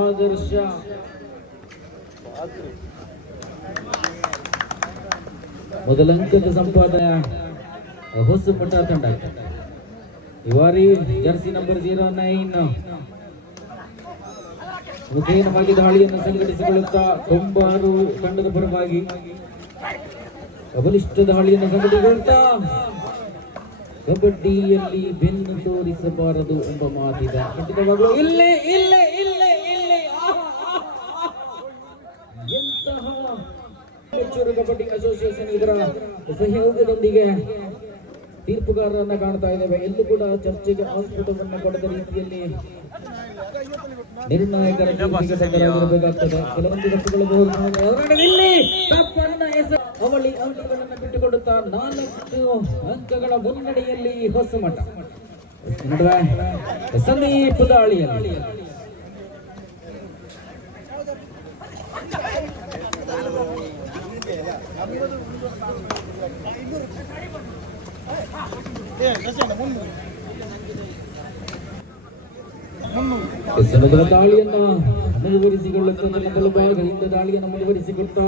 ಆದರ್ಶ ಮೊದಲ ಅಂಕದ ಸಂಪಾದನೆ ಹೊಸಮಠ ತಂಡ. ಈ ಬಾರಿ ಜರ್ಸಿ ನಂಬರ್ 09 ಮುಖೇನವಾಗಿ ದಾಳಿಯನ್ನು ಸಂಘಟಿಸಿಕೊಳ್ಳುತ್ತಾ ಕೊಂಬಾರು ತಂಡದ ಪರವಾಗಿ ಬಲಿಷ್ಠ ದಾಳಿಯನ್ನು ಸಂಘಟಿಸಿಕೊಳ್ಳುತ್ತಾ ಕಬಡ್ಡಿಯಲ್ಲಿ ಬೆನ್ನು ತೋರಿಸಬಾರದು ಎಂಬ ಮಾತಿದ ಖಂಡಿತವಾಗಲೂ ಇಲ್ಲೇ ಇಲ್ಲೇ ಇಲ್ಲೇ ಇಲ್ಲೇ ಎಂತಹ ಬೆಚ್ಚೂರು ಕಬಡ್ಡಿ ಅಸೋಸಿಯೇಷನ್ ಇದರ ಸಹಯೋಗದೊಂದಿಗೆ ತೀರ್ಪುಗಾರರನ್ನ ಕಾಣ್ತಾ ಇದ್ದೇವೆ. ಎಲ್ಲೂ ಕೂಡ ಚರ್ಚೆಗೆ ಆಸ್ಪದವನ್ನು ಕೊಡದ ರೀತಿಯಲ್ಲಿ ನಿರ್ಣಾಯಕರ ಬೇಕಾಗ್ತದೆ. ಕೆಲವೊಂದು ಕಟ್ಟುಕೊಳ್ಳಬಹುದು. ಅವಳಿ ಅಂಕಗಳನ್ನು ಬಿಟ್ಟುಕೊಡುತ್ತಾ 4 ಅಂಕಗಳ ಮುನ್ನಡೆಯಲ್ಲಿ ಹೊಸಮಠ ಸಂದೀಪ್ ದಾಳಿಯಲ್ಲಿ ದಾಳಿಯನ್ನ ಮುಂದುವರಿಸಿಕೊಳ್ಳುತ್ತದೆ. ಬಲಭಾಗದಿಂದ ದಾಳಿಯನ್ನು ಮುಂದುವರಿಸಿಕೊಳ್ತಾ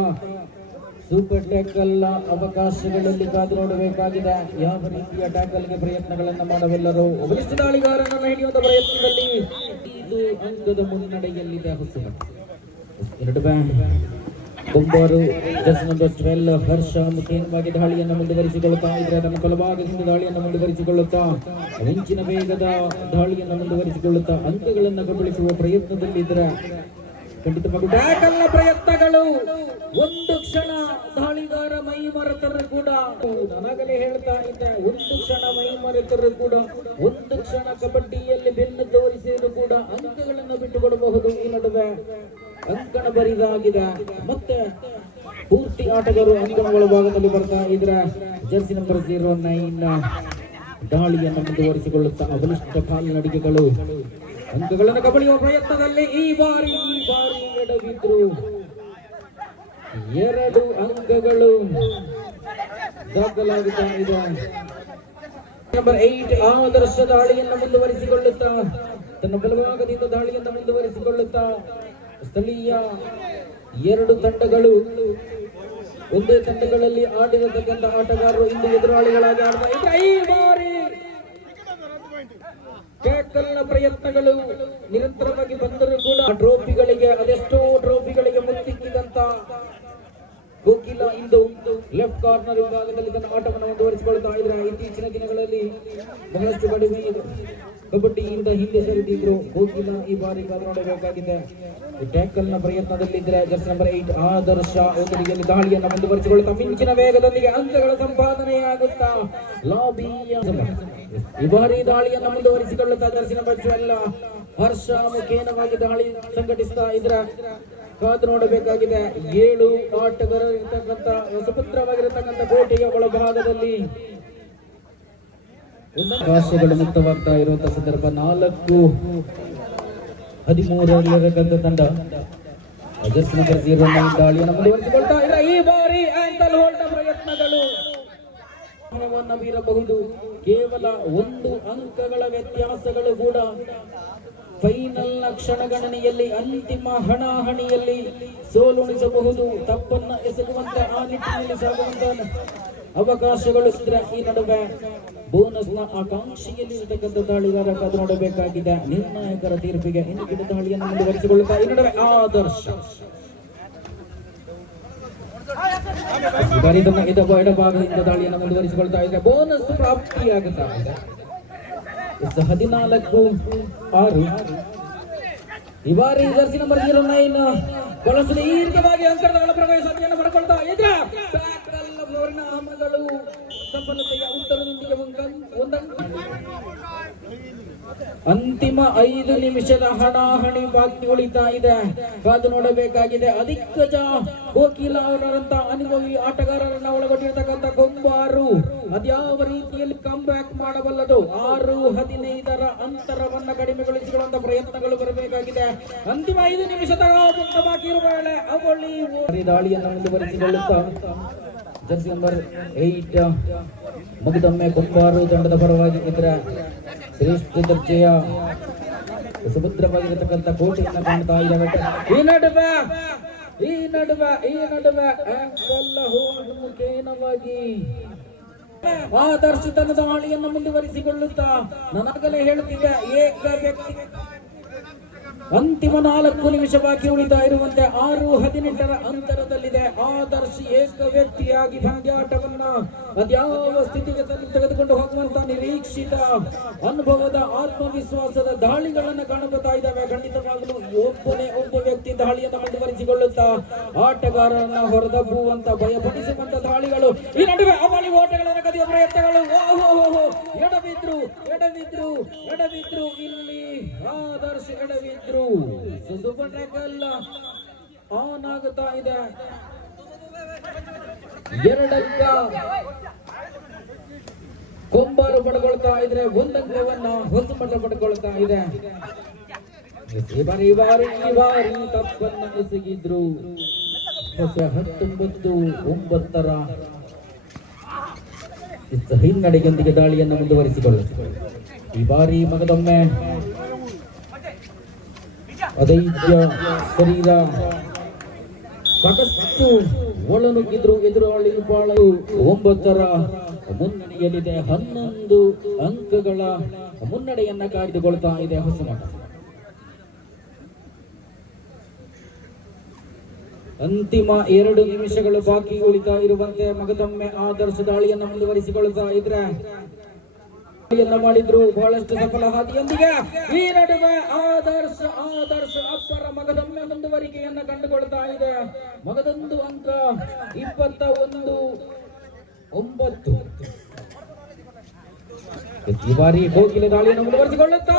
ಸೂಪರ್ ಟ್ಯಾಕಲ್ ಅವಕಾಶಗಳಲ್ಲಿ ಕಾದು ನೋಡಬೇಕಾಗಿದೆ. ಯಾವ ರೀತಿಯ ಟ್ಯಾಕಲ್ಗೆ ಪ್ರಯತ್ನಗಳನ್ನು ಮಾಡಬಲ್ಲರು. ಬಲಿಷ್ಠ ದಾಳಿಗಾರನನ್ನು ಹಿಡಿಯುವ ಪ್ರಯತ್ನದಲ್ಲಿ 5 ಅಂಕದ ಮುನ್ನಡೆಯಲ್ಲಿದೆ ಹೊಸಮಠ. ಕೊಂಬಾರು ಜರ್ಸಿ ನಂಬರ್ 12 ಹರ್ಷ ಮುಖೇನವಾಗಿ ದಾಳಿಯನ್ನು ಮುಂದುವರಿಸಿಕೊಳ್ಳುತ್ತಾ ಇದ್ರೆ ತನ್ನ ಬಲಭಾಗದಿಂದ ದಾಳಿಯನ್ನು ಮುಂದುವರಿಸಿಕೊಳ್ಳುತ್ತಾ ಮಿಂಚಿನ ವೇಗದ ದಾಳಿಯನ್ನು ಮುಂದುವರಿಸಿಕೊಳ್ಳುತ್ತಾ ಅಂಕಗಳನ್ನು ಕಬಳಿಸುವ ಪ್ರಯತ್ನದಲ್ಲಿದ್ದರೆ ಖಂಡಿತವಾಗಿ ಟ್ಯಾಕಲ್ನ ಪ್ರಯತ್ನಗಳು ಒಂದು ಕ್ಷಣ ದಾಳಿಗಾರ ಮೈ ಮರೆತರು ಕೂಡ ನನಗಲೇ ಹೇಳ್ತಾ ಇದ್ದೆ. ಒಂದು ಕ್ಷಣ ಮೈ ಮರೆತರು ಕೂಡ ಒಂದು ಕ್ಷಣ ಕಬಡ್ಡಿಯಲ್ಲಿ ಬೆನ್ನು ತೋರಿಸಿದ್ರು ಕೂಡ ಅಂಕಗಳನ್ನು ಬಿಟ್ಟುಕೊಡಬಹುದು. ಈ ನಡುವೆ ಅಂಕಣ ಬರಿದಾಗಿದೆ. ಮತ್ತೆ ಪೂರ್ತಿ ಆಟಗಾರರು ಅಂಕಣಗಳ ಭಾಗದಲ್ಲಿ ಬರ್ತಾ ಇದ್ರೆ ಜರ್ಸಿ ನಂಬರ್ 09 ದಾಳಿಯನ್ನು ಮುಂದುವರಿಸಿಕೊಳ್ಳುತ್ತಾ ಬಲಿಷ್ಠ ಕಾಲ್ನಡಿಗೆಗಳು ಅಂಕಗಳನ್ನು ಕಬಳಿಯುವ ಪ್ರಯತ್ನದಲ್ಲಿ ಈ ಬಾರಿ ಎಡವಿದ್ರು. 2 ಅಂಕಗಳು ದಾಖಲಾಗುತ್ತಾ ಇದೆ. ನಂಬರ್ 8 ಆದರ್ಶ ದಾಳಿಯನ್ನು ಮುಂದುವರಿಸಿಕೊಳ್ಳುತ್ತಾ ತನ್ನ ಬಲಭಾಗದಿಂದ ದಾಳಿಯನ್ನು ಮುಂದುವರಿಸಿಕೊಳ್ಳುತ್ತಾ ಸ್ಥಳೀಯ 2 ತಂಡಗಳು ಒಂದೇ ತಂಡಗಳಲ್ಲಿ ಆಡಿರತಕ್ಕಂಥ ಆಟಗಾರರು ಇಂದು ಎದುರಾಳಿಗಳಾಗಿ ಆಡ್ತಾ ಇದ್ದಾರೆ. ಈ ಬಾರಿ ಟ್ಯಾಕಲ್ನ ಪ್ರಯತ್ನಗಳು ನಿರಂತರವಾಗಿ ಬಂದರೂ ಕೂಡ ಟ್ರೋಫಿಗಳಿಗೆ ಅದೆಷ್ಟೋ ಟ್ರೋಫಿಗಳಿಗೆ ಮುತ್ತಿಕ್ಕಿದಂತ ಗೋಕಿಲ ಇಂದು ಲೆಫ್ಟ್ ಕಾರ್ನರ್ ವಿಭಾಗದಲ್ಲಿ ತನ್ನ ಆಟವನ್ನು ಮುಂದುವರಿಸಿಕೊಳ್ತಾ ಇದ್ರೆ. ಇತ್ತೀಚಿನ ದಿನಗಳಲ್ಲಿ ಬಹಳಷ್ಟು ಕಡಿಮೆ ಕಬಡ್ಡಿಯಿಂದ ಹಿಂದೆ ಸರಿದಿದ್ರು ಗೋಕಿಲ ಈ ಬಾರಿ ಕಾದು ನೋಡಬೇಕಾಗಿದೆ. ಟ್ಯಾಕಲ್ನ ಪ್ರಯತ್ನದಲ್ಲಿದ್ರೆ ಜರ್ಸಿ ನಂಬರ್ 8 ಆದರ್ಶ ಒಂದರಿಗೆಯಲ್ಲಿ ದಾಳಿಯನ್ನು ಮುಂದುವರಿಸಿಕೊಳ್ಳುತ್ತಾ ಮಿಂಚಿನ ವೇಗದೊಂದಿಗೆ ಅಂಕಗಳ ಸಂಪಾದನೆಯಾಗುತ್ತಾ ಲಾಬಿಯ ಈ ಬಾರಿ ದಾಳಿಯನ್ನು ಮುಂದುವರಿಸಿಕೊಳ್ಳುತ್ತಾ ಜರ್ಸಿ ನಂಬರ್ 12 ಹರ್ಷ ಮುಖೇನವಾಗಿ ದಾಳಿ ಸಂಘಟಿಸ್ತಾ ಇದ್ರ ಕಾದು ನೋಡಬೇಕಾಗಿದೆ. 7 ಆಟಗಾರರು ಇರತಕ್ಕಂಥ ಸುಭದ್ರವಾಗಿರತಕ್ಕಂಥ ಕೋಟೆಯ ಒಳಭಾಗದಲ್ಲಿ ಅವಕಾಶಗಳು ಮುಕ್ತವಾಗ್ತಾ ಇರುವಂತಹ ಸಂದರ್ಭ. 4-13 ತಂಡ ಜರ್ಸಿ ನಂಬರ್ 09 ದಾಳಿಯನ್ನು ಮುಂದುವರಿಸಿಕೊಳ್ತಾ ಇದ್ರೆ ಈ ಬಾರಿ ಆಂಕಲ್ ಹೋಲ್ಡ್ ಪ್ರಯತ್ನಗಳು ಬೀರಬಹುದು. ಕೇವಲ 1 ಅಂಕಗಳ ವ್ಯತ್ಯಾಸಗಳು ಕೂಡ ಫೈನಲ್ನ ಕ್ಷಣಗಣನೆಯಲ್ಲಿ ಅಂತಿಮ ಹಣಾಹಣಿಯಲ್ಲಿ ಸೋಲುಣಿಸಬಹುದು. ತಪ್ಪನ್ನ ಎಸಗುವಂತ ಆ ನಿಟ್ಟಿನಲ್ಲಿ ಸಾಗುವಂತ ಅವಕಾಶಗಳು ಇದ್ರೆ ಈ ನಡುವೆ ಬೋನಸ್ನ ಆಕಾಂಕ್ಷೆಯಲ್ಲಿ ಇರತಕ್ಕಂಥ ದಾಳಿಗಾರ ಕಾದು ನೋಡಬೇಕಾಗಿದೆ. ನಿರ್ಣಾಯಕರ ತೀರ್ಪಿಗೆ ಇನ್ನು ದಾಳಿಯನ್ನು ಮುಂದುವರಿಸಿಕೊಳ್ಳುತ್ತಾ ಈ ನಡುವೆ ಆದರ್ಶ ಎಡಭಾಗದಿಂದ ದಾಳಿಯನ್ನು ಮುಂದುವರಿಸಿಕೊಳ್ತಾ ಇದ್ರೆ ಬೋನಸ್ ಪ್ರಾಪ್ತಿಯಾಗುತ್ತಾ ಇದೆ. 14-6 ಈ ಬಾರಿ ಜರ್ಸಿ ನಂಬರ್ 09 ಬಹಳಷ್ಟು ದೀರ್ಘವಾಗಿ ಅಂತರದ ಪ್ರವೇಶವನ್ನು ಪಡ್ಕೊಳ್ತಾ ಇದ್ರೆ ಪರಿಣಾಮಗಳು ಸಫಲತೆಯ ಉತ್ತರದೊಂದಿಗೆ ಅಂತಿಮ 5 ನಿಮಿಷದ ಹಣಾಹಣಿ ಬಾಕಿ ಉಳಿತಾ ಇದೆ. ಕಾದು ನೋಡಬೇಕಾಗಿದೆ. ಅಧಿಕಜ ಗೋಕಿಲ ಅವರಂತ ಅನುಭವಿ ಆಟಗಾರರನ್ನ ಒಳಗೊಂಡಿರತಕ್ಕಂಥ ಕೊಂಬಾರು ಅದ್ಯಾವ ರೀತಿಯಲ್ಲಿ ಕಮ್ ಬ್ಯಾಕ್ ಮಾಡಬಲ್ಲದು. 6-15 ಅಂತರವನ್ನ ಕಡಿಮೆಗೊಳಿಸಿಕೊಳ್ಳುವಂತ ಪ್ರಯತ್ನಗಳು ಬರಬೇಕಾಗಿದೆ. ಅಂತಿಮ 5 ನಿಮಿಷದ ಬಾಕಿ ಇರುವ ವೇಳೆ ಅವಳಿ ದಾಳಿಯನ್ನು ಮುಂದುವರಿಸಿಕೊಳ್ಳುತ್ತಾ ಜರ್ಸಿ ನಂಬರ್ 8 ಮಗದೊಮ್ಮೆ ಕೊಂಬಾರು ತಂಡದ ಪರವಾಗಿ ಇದ್ರೆ ಶ್ರೇಷ್ಠ ದರ್ಜೆಯ ಸುಭದ್ರವಾಗಿರತಕ್ಕಂಥ ಕೋಟೆಯನ್ನು ಕಾಣ್ತಾ ಇದ್ದಾವೆ. ಈ ನಡುವೆ ಅಂಕಲ್ ಹೋಲ್ಡ್ ಮುಖೇನವಾಗಿ ಆದರ್ಶ ತನ್ನ ದಾಳಿಯನ್ನು ಮುಂದುವರಿಸಿಕೊಳ್ಳುತ್ತಾ ನನಗಲೇ ಹೇಳುತ್ತಿದ್ದೆ ಏಕ ವ್ಯಕ್ತಿ ಅಂತಿಮ 4 ನಿಮಿಷ ಬಾಕಿ ಉಳಿತಾ ಇರುವಂತೆ 6-18 ಅಂತರದಲ್ಲಿದೆ. ಆದರ್ಶ್ ಏಕ ವ್ಯಕ್ತಿಯಾಗಿ ಪಂದ್ಯಾಟವನ್ನ ಅದ್ಯಾವ ಸ್ಥಿತಿಗತಿಯಲ್ಲಿ ತೆಗೆದುಕೊಂಡು ಹೋಗುವಂತ ನಿರೀಕ್ಷಿತ ಅನುಭವದ ಆತ್ಮವಿಶ್ವಾಸದ ದಾಳಿಗಳನ್ನು ಕಾಣುತ್ತಾ ಇದ್ದಾವೆ. ಖಂಡಿತವಾಗಲೂ ಒಬ್ಬ ವ್ಯಕ್ತಿ ದಾಳಿಯನ್ನು ಮುಂದುವರಿಸಿಕೊಳ್ಳುತ್ತಾ ಆಟಗಾರರನ್ನ ಹೊರದಬ್ಬುವಂತ ಭಯಪಡಿಸುವಂತ ದಾಳಿಗಳು. ಈ ನಡುವೆ ಅಮಲಿ ಓಟಗಳನ್ನು ಕದಿಯುವ ಪ್ರಯತ್ನಗಳು. ಎಡವಿದ್ರು ಇಲ್ಲಿ ಆದರ್ಶ್ ಎಡವಿದ್ರು. ಸೂಪರ್ ಟ್ಯಾಕಲ್ ಆನ್ ಆಗುತ್ತಾ ಇದೆ. 2 ಕೊಂಬಾರು ಪಡ್ಕೊಳ್ತಾ ಇದ್ರೆ 1 ಅಂಕವನ್ನ ಹೊಸಮಠ ಪಡ್ಕೊಳ್ತಾ ಇದೆ. ಈ ಬಾರಿ ತಪ್ಪನ್ನ ಎಸಗಿದ್ರು. 19-9 ಹಿನ್ನಡೆಯೊಂದಿಗೆ ದಾಳಿಯನ್ನು ಮುಂದುವರಿಸಿಕೊಳ್ಳುತ್ತೆ. ಈ ಬಾರಿ ಮಗದೊಮ್ಮೆ ಅದೈತ್ಯ ಶರೀರ ಸಾಕಷ್ಟು ಒಳನುಗ್ಗಿದ್ರು. ಎದುರಾಳಿ ಬಾಳಲು 9 ಮುನ್ನಡೆಯಲ್ಲಿದೆ. 11 ಅಂಕಗಳ ಮುನ್ನಡೆಯನ್ನ ಕಾಯ್ದುಕೊಳ್ತಾ ಇದೆ ಹೊಸಮಠ. ಅಂತಿಮ 2 ನಿಮಿಷಗಳು ಬಾಕಿ ಉಳಿತಾ ಇರುವಂತೆ ಮಗದೊಮ್ಮೆ ಆದರ್ಶ ದಾಳಿಯನ್ನು ಮುಂದುವರಿಸಿಕೊಳ್ತಾ ಇದ್ರೆ ಮಾಡಿದ್ರು ಬಹಳಷ್ಟು ಸಫಲ ಹಾದಿಯೊಂದಿಗೆ. ಈ ನಡುವೆ ಆದರ್ಶ ಅಪ್ಪರ ಮಗದೊಮ್ಮೆ ಮುಂದುವರಿಕೆಯನ್ನ ಕಂಡುಕೊಳ್ತಾ ಇದೆ. ಮಗದೊಂದು ಅಂಕ 21-9. ಈ ಬಾರಿ ಕೋಗಿಲೆ ದಾಳಿಯನ್ನು ಮುಂದುವರಿಸಿಕೊಳ್ಳುತ್ತಾ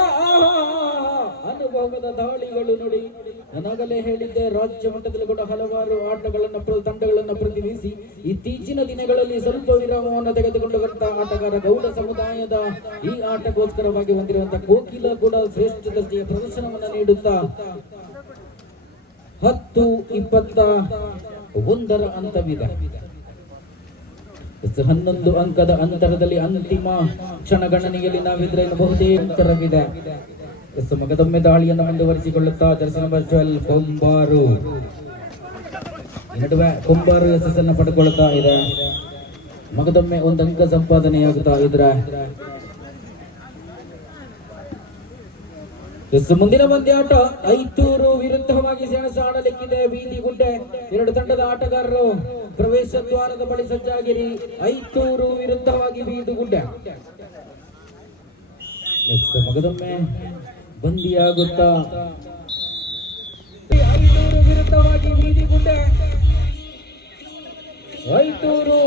ಅನುಭವದ ದಾಳಿಗಳು ನೋಡಿ. ನನಗಲೇ ಹೇಳಿದ್ದೆ ರಾಜ್ಯ ಮಟ್ಟದಲ್ಲಿ ಕೂಡ ಹಲವಾರು ತಂಡಗಳನ್ನು ಪ್ರತಿನಿಧಿಸಿ ಇತ್ತೀಚಿನ ದಿನಗಳಲ್ಲಿ ಸ್ವಲ್ಪ ವಿರಾಮವನ್ನು ತೆಗೆದುಕೊಂಡು ಬರುತ್ತಾ ಆಟಗಾರ ಗೌಡ ಸಮುದಾಯದ ಈ ಆಟಗೋಸ್ಕರವಾಗಿ ಹೊಂದಿರುವಂತಹ ಕೋಕಿಲ ಕೂಡ ಶ್ರೇಷ್ಠ ದರ್ಜೆಯ ಪ್ರದರ್ಶನವನ್ನು ನೀಡುತ್ತಾ 10-21 ಅಂತವಿದೆ. 11 ಅಂಕದ ಅಂತರದಲ್ಲಿ ಅಂತಿಮ ಕ್ಷಣಗಣನೆಯಲ್ಲಿ ನಾವಿದ್ರೆ ಬಹುತೇಕ ಅಂತರವಿದೆ. ಮಗದೊಮ್ಮೆ ದಾಳಿಯನ್ನು ಮುಂದುವರಿಸಿಕೊಳ್ಳುತ್ತಾ ಜರ್ಸಿ ನಂಬರ್ 12 ಕೊಂಬಾರು. ಈ ನಡುವೆ ಕೊಂಬಾರು ಯಶಸ್ಸನ್ನು ಪಡೆದುಕೊಳ್ಳುತ್ತಾ ಇದೆ. ಮಗದೊಮ್ಮೆ 1 ಅಂಕ ಸಂಪಾದನೆಯಾಗುತ್ತಾ ಇದ್ರೆ ಮುಂದಿನ ಪಂದ್ಯಾಟ ಐತೂರು ವಿರುದ್ಧವಾಗಿ ಸೆಣಸಾಡಲಿಕ್ಕಿದೆ. ಬೀದಿ ಗುಡ್ಡೆ 2 ತಂಡದ ಆಟಗಾರರು ಪ್ರವೇಶ ದ್ವಾರದ ಬಳಿ ಸಜ್ಜಾಗಿರಿ. ಐತೂರು ವಿರುದ್ಧವಾಗಿ ಬೀದಿಗುಡ್ಡೆ. ಮಗದೊಮ್ಮೆ ಬಂದಿಯಾಗುತ್ತಾ ಐತೂರು ವಿರುದ್ಧವಾಗಿ ಬೀದಿಗುಡ್ಡೆ. ಐತೂರು